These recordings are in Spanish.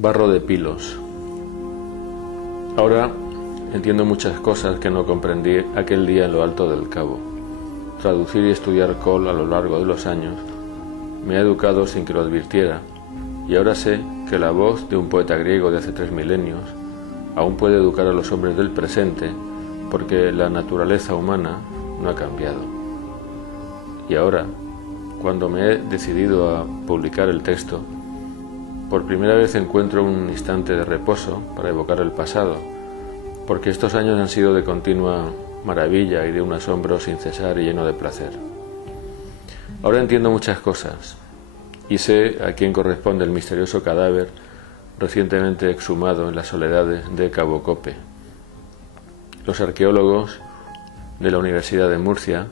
Barro de Pilos. Ahora entiendo muchas cosas que no comprendí aquel día en lo alto del Cabo. Traducir y estudiar Cole a lo largo de los años me ha educado sin que lo advirtiera, y ahora sé que la voz de un poeta griego de hace 3 milenios aún puede educar a los hombres del presente, porque la naturaleza humana no ha cambiado. Y ahora, cuando me he decidido a publicar el texto, por primera vez encuentro un instante de reposo para evocar el pasado, porque estos años han sido de continua maravilla y de un asombro sin cesar y lleno de placer. Ahora entiendo muchas cosas y sé a quién corresponde el misterioso cadáver recientemente exhumado en las soledades de Cabo Cope. Los arqueólogos de la Universidad de Murcia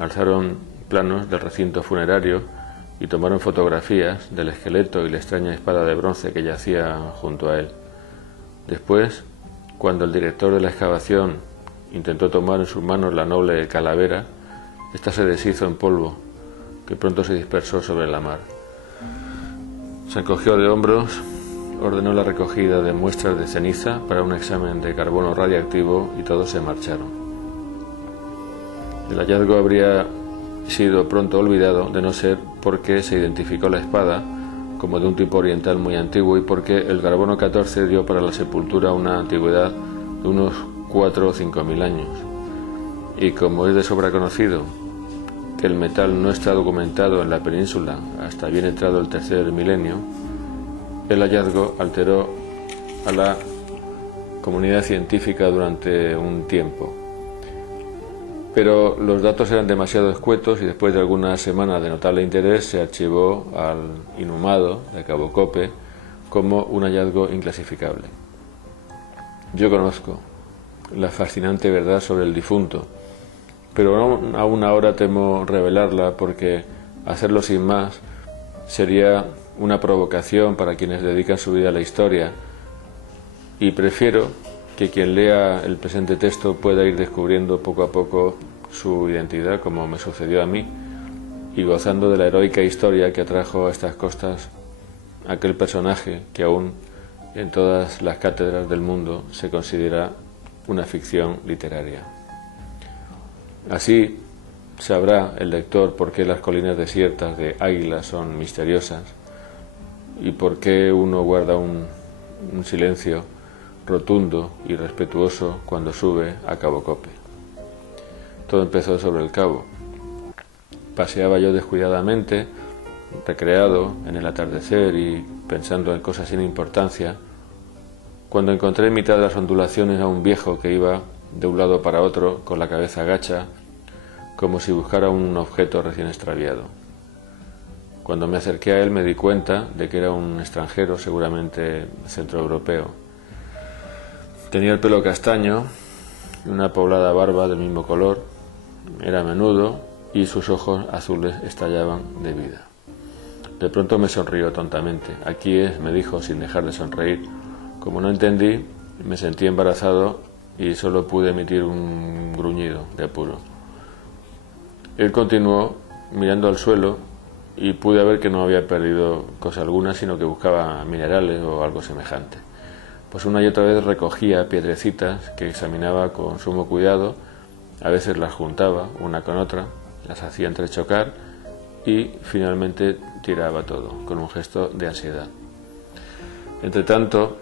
alzaron planos del recinto funerario y tomaron fotografías del esqueleto y la extraña espada de bronce que yacía junto a él. Después, cuando el director de la excavación intentó tomar en sus manos la noble calavera, ésta se deshizo en polvo, que pronto se dispersó sobre la mar. Se encogió de hombros, ordenó la recogida de muestras de ceniza para un examen de carbono radiactivo y todos se marcharon. El hallazgo habría sido pronto olvidado, de no ser porque se identificó la espada como de un tipo oriental muy antiguo y porque el carbono 14 dio para la sepultura una antigüedad de unos 4 o 5 mil años. Y como es de sobra conocido que el metal no está documentado en la península hasta bien entrado el tercer milenio, el hallazgo alteró a la comunidad científica durante un tiempo. Pero los datos eran demasiado escuetos y después de algunas semanas de notable interés se archivó al inhumado de Cabo Cope como un hallazgo inclasificable. Yo conozco la fascinante verdad sobre el difunto, pero aún ahora temo revelarla porque hacerlo sin más sería una provocación para quienes dedican su vida a la historia, y prefiero que quien lea el presente texto pueda ir descubriendo poco a poco su identidad, como me sucedió a mí, y gozando de la heroica historia que atrajo a estas costas aquel personaje que aún en todas las cátedras del mundo se considera una ficción literaria. Así sabrá el lector por qué las colinas desiertas de Águila son misteriosas y por qué uno guarda un silencio rotundo y respetuoso cuando sube a Cabo Cope. Todo empezó sobre el cabo. Paseaba yo descuidadamente, recreado en el atardecer y pensando en cosas sin importancia, cuando encontré en mitad de las ondulaciones a un viejo que iba de un lado para otro con la cabeza gacha, como si buscara un objeto recién extraviado. Cuando me acerqué a él me di cuenta de que era un extranjero, seguramente centroeuropeo. Tenía el pelo castaño y una poblada barba del mismo color, era menudo y sus ojos azules estallaban de vida. De pronto me sonrió tontamente. Aquí es, me dijo sin dejar de sonreír. Como no entendí, me sentí embarazado y solo pude emitir un gruñido de apuro. Él continuó mirando al suelo y pude ver que no había perdido cosa alguna, sino que buscaba minerales o algo semejante. Pues una y otra vez recogía piedrecitas que examinaba con sumo cuidado, a veces las juntaba una con otra, las hacía entrechocar y finalmente tiraba todo, con un gesto de ansiedad. Entretanto,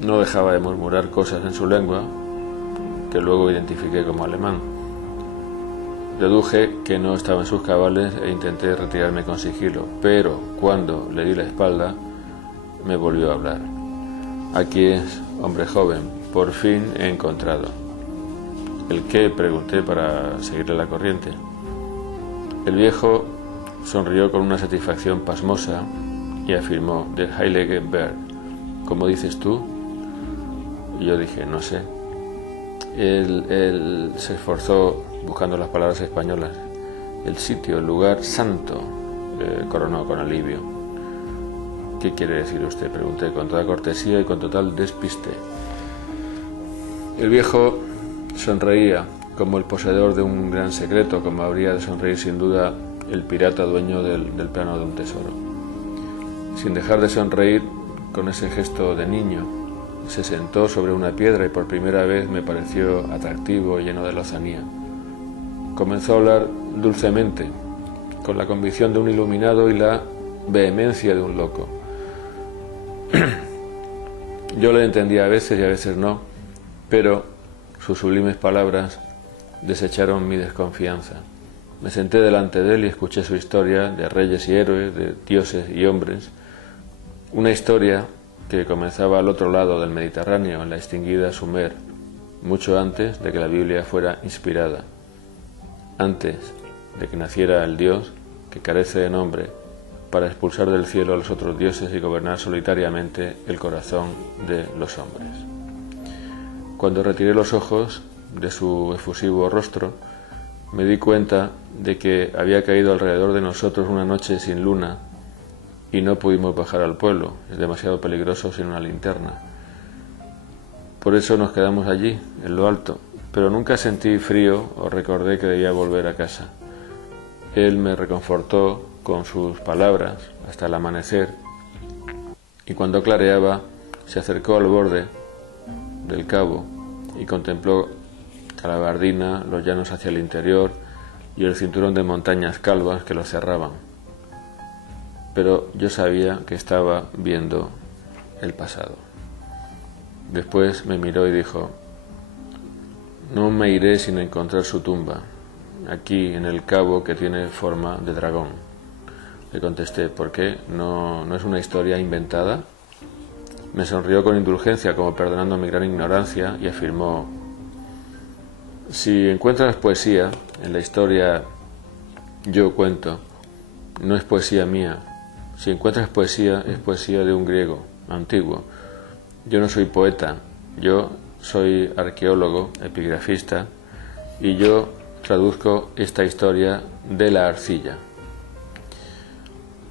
no dejaba de murmurar cosas en su lengua, que luego identifiqué como alemán. Deduje que no estaba en sus cabales e intenté retirarme con sigilo, pero cuando le di la espalda, me volvió a hablar. Aquí es, hombre joven, por fin he encontrado. ¿El qué?, pregunté para seguirle la corriente. El viejo sonrió con una satisfacción pasmosa y afirmó, de Heilige Berg. ¿Cómo dices tú? Y yo dije, no sé. Él se esforzó buscando las palabras españolas. El sitio, el lugar santo, coronó con alivio. ¿Qué quiere decir usted?, pregunté con toda cortesía y con total despiste. El viejo sonreía como el poseedor de un gran secreto, como habría de sonreír sin duda el pirata dueño del plano de un tesoro. Sin dejar de sonreír, con ese gesto de niño, se sentó sobre una piedra y por primera vez me pareció atractivo y lleno de lozanía. Comenzó a hablar dulcemente, con la convicción de un iluminado y la vehemencia de un loco. Yo le entendía a veces y a veces no, pero sus sublimes palabras desecharon mi desconfianza. Me senté delante de él y escuché su historia de reyes y héroes, de dioses y hombres, una historia que comenzaba al otro lado del Mediterráneo, en la extinguida Sumer, mucho antes de que la Biblia fuera inspirada, antes de que naciera el Dios que carece de nombre para expulsar del cielo a los otros dioses y gobernar solitariamente el corazón de los hombres. Cuando retiré los ojos de su efusivo rostro, me di cuenta de que había caído alrededor de nosotros una noche sin luna y no pudimos bajar al pueblo, es demasiado peligroso sin una linterna. Por eso nos quedamos allí, en lo alto, pero nunca sentí frío o recordé que debía volver a casa. Él me reconfortó con sus palabras hasta el amanecer y cuando clareaba se acercó al borde del cabo y contempló Calabardina, los llanos hacia el interior y el cinturón de montañas calvas que lo cerraban. Pero yo sabía que estaba viendo el pasado. Después me miró y dijo: no me iré sin encontrar su tumba, aquí en el cabo que tiene forma de dragón. Le contesté: ¿por qué? ¿No es una historia inventada? Me sonrió con indulgencia, como perdonando mi gran ignorancia, y afirmó: si encuentras poesía en la historia yo cuento, no es poesía mía. Si encuentras poesía, es poesía de un griego antiguo. Yo no soy poeta, yo soy arqueólogo, epigrafista, y yo traduzco esta historia de la arcilla.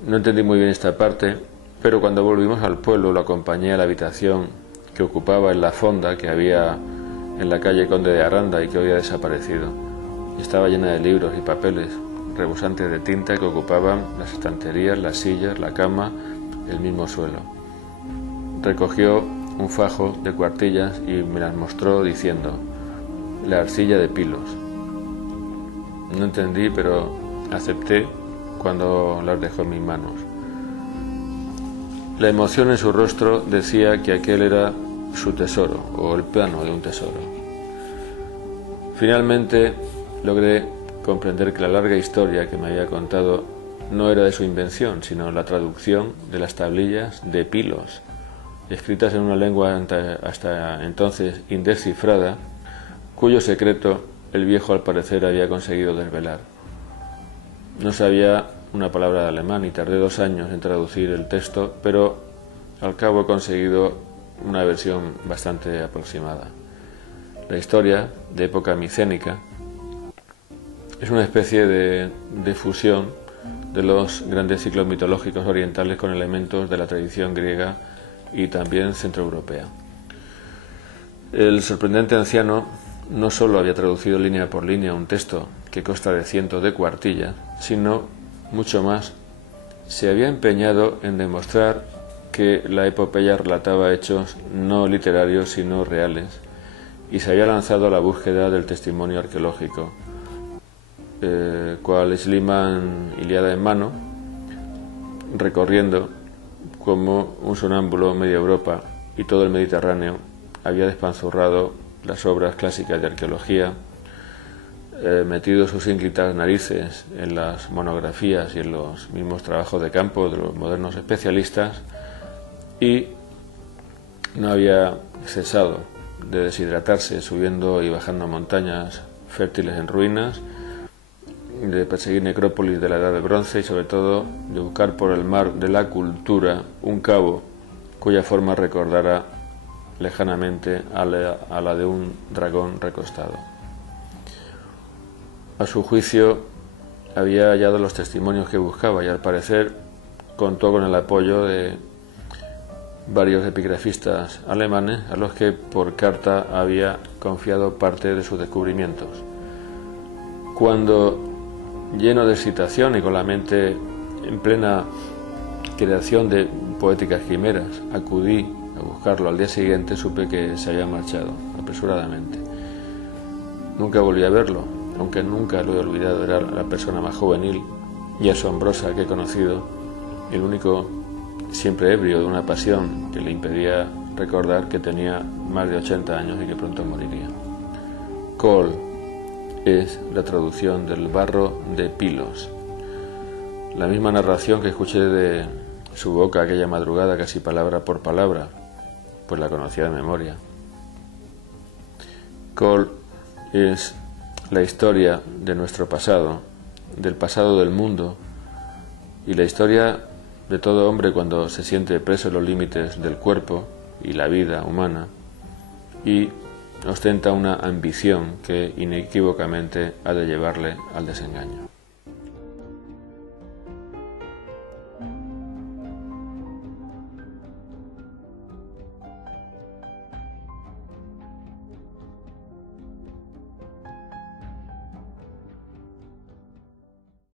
No entendí muy bien esta parte, pero cuando volvimos al pueblo lo acompañé a la habitación que ocupaba en la fonda que había en la calle Conde de Aranda y que hoy ha desaparecido. Estaba llena de libros y papeles rebosantes de tinta que ocupaban las estanterías, las sillas, la cama, el mismo suelo. Recogió un fajo de cuartillas y me las mostró diciendo: la arcilla de Pilos. No entendí, pero acepté cuando las dejó en mis manos. La emoción en su rostro decía que aquel era su tesoro, o el plano de un tesoro. Finalmente logré comprender que la larga historia que me había contado no era de su invención, sino la traducción de las tablillas de Pilos, escritas en una lengua hasta entonces indescifrada, cuyo secreto el viejo al parecer había conseguido desvelar. No sabía una palabra de alemán y tardé 2 años en traducir el texto, pero al cabo he conseguido una versión bastante aproximada. La historia, de época micénica, es una especie de fusión de los grandes ciclos mitológicos orientales con elementos de la tradición griega y también centroeuropea. El sorprendente anciano no solo había traducido línea por línea un texto que consta de cientos de cuartillas, sino, mucho más, se había empeñado en demostrar que la epopeya relataba hechos no literarios sino reales, y se había lanzado a la búsqueda del testimonio arqueológico, cual Schliemann, Ilíada en mano, recorriendo como un sonámbulo media Europa y todo el Mediterráneo, había despanzurrado las obras clásicas de arqueología, metido sus ínclitas narices en las monografías y en los mismos trabajos de campo de los modernos especialistas, y no había cesado de deshidratarse subiendo y bajando montañas fértiles en ruinas, de perseguir necrópolis de la Edad de Bronce y sobre todo de buscar por el mar de la cultura un cabo cuya forma recordara lejanamente a la de un dragón recostado. A su juicio había hallado los testimonios que buscaba y al parecer contó con el apoyo de varios epigrafistas alemanes a los que por carta había confiado parte de sus descubrimientos. Cuando, lleno de excitación y con la mente en plena creación de poéticas quimeras. Acudí a buscarlo. Al día siguiente supe que se había marchado apresuradamente. Nunca volví a verlo, aunque nunca lo he olvidado. Era la persona más juvenil y asombrosa que he conocido, el único siempre ebrio de una pasión que le impedía recordar que tenía más de 80 años y que pronto moriría. Col es la traducción del barro de Pilos. La misma narración que escuché de su boca aquella madrugada, casi palabra por palabra, pues la conocía de memoria. Col es la historia de nuestro pasado, del pasado del mundo, y la historia de todo hombre cuando se siente preso en los límites del cuerpo y la vida humana y ostenta una ambición que inequívocamente ha de llevarle al desengaño.